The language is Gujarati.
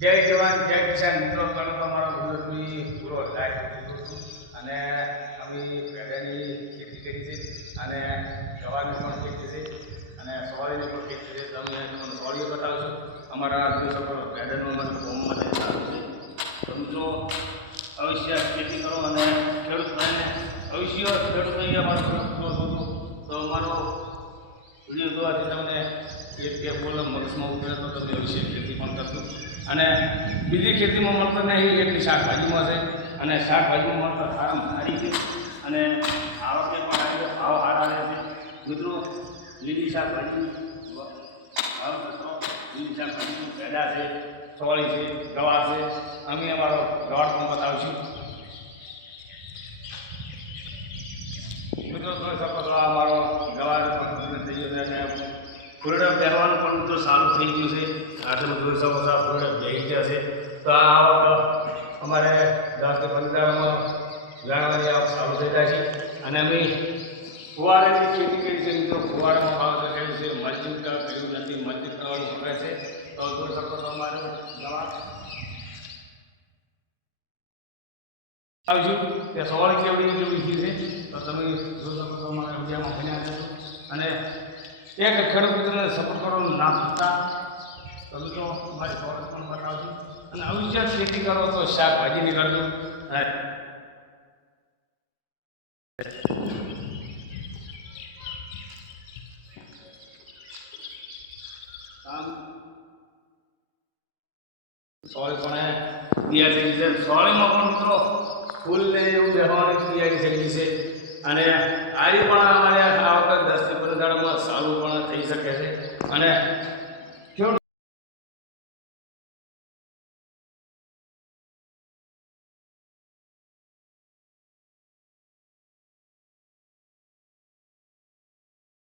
જય જવાન, જય કિસાન. મિત્રો તમે તમારો ગુજરાતની પૂરો થાય. અને અમે પેડાની ખેતી કરી છે અને જવાની પણ ખેતી છે. અને સોળીની પણ ખેતી છે. તમે તમને સોળીઓ બતાવશું. અમારા દિવસો પેડાનું અમારું ફોર્મમાં થઈ સારું છે. મિત્રો, અવશ્ય ખેતી કરો અને ખેડૂત ભાઈને અવશ્ય ખેડૂત ભાઈ અમારો તો અમારો વીડિયો જોવાથી તમને એક બે બોલ મગજમાં ઉતરે તો તમે અવશ્ય અને બીજી ખેતીમાં મળતો નહીં, એટલી શાકભાજીમાં છે. અને શાકભાજીમાં મળતો સારામાં સારી છે. અને આવકે પણ આવી ભાવ સારા રહે છે. મિત્રો, લીલી શાકભાજી ભાવ સસ્તો લીલી શાકભાજીનું પેદા છે, ચોળી છે, ગવાર છે. અમે અમારો ગવાર પણ બતાવીશું મિત્રો જોઈ શકો છો આ અમારો ગવાર પણ થઈ ગયો છે અને ફૂલડા પહેરવાનું પણ તો સારું થઈ ગયું છે. આઠમ તમે બધા પૂર્ણ બેસી ગયા છે. તો આ આવક અમારે દસથી પંદરમાં જાણવાની આવક સારું થઈ જાય છે. અને અમે ફુવારાની ખેતી કરી છે. મિત્રો, ફુવારાનો ભાવ કર્યું છે મસ્જિદ કર્યું નથી મસ્જિદ કરવાનું વપરાય છે. તો જોઈ શકો છો અમારે આવજો. કે સવારે કેવડી જેવી છે. તો તમે જોઈ શકો તો અમારા વિડીયામાં ભણ્યા છો અને એક ખેડૂત મિત્રને સપોર્ટ કરવાનું ના ભૂલતા તો મિત્રો અમારી ફોરસ પણ બતાવજો. અને અવશ્ય ખેતી કરો તો શાકભાજીની કરજો આમ પણ તૈયાર થઈ છે. સોળીમાં પણ મિત્રો ફૂલ ને એવું બેહવાની તૈયારી થઈ છે. અને આજે પણ અમારે આ વખત દસથી પંદર દાડામાં સારું પણ થઈ શકે છે. અને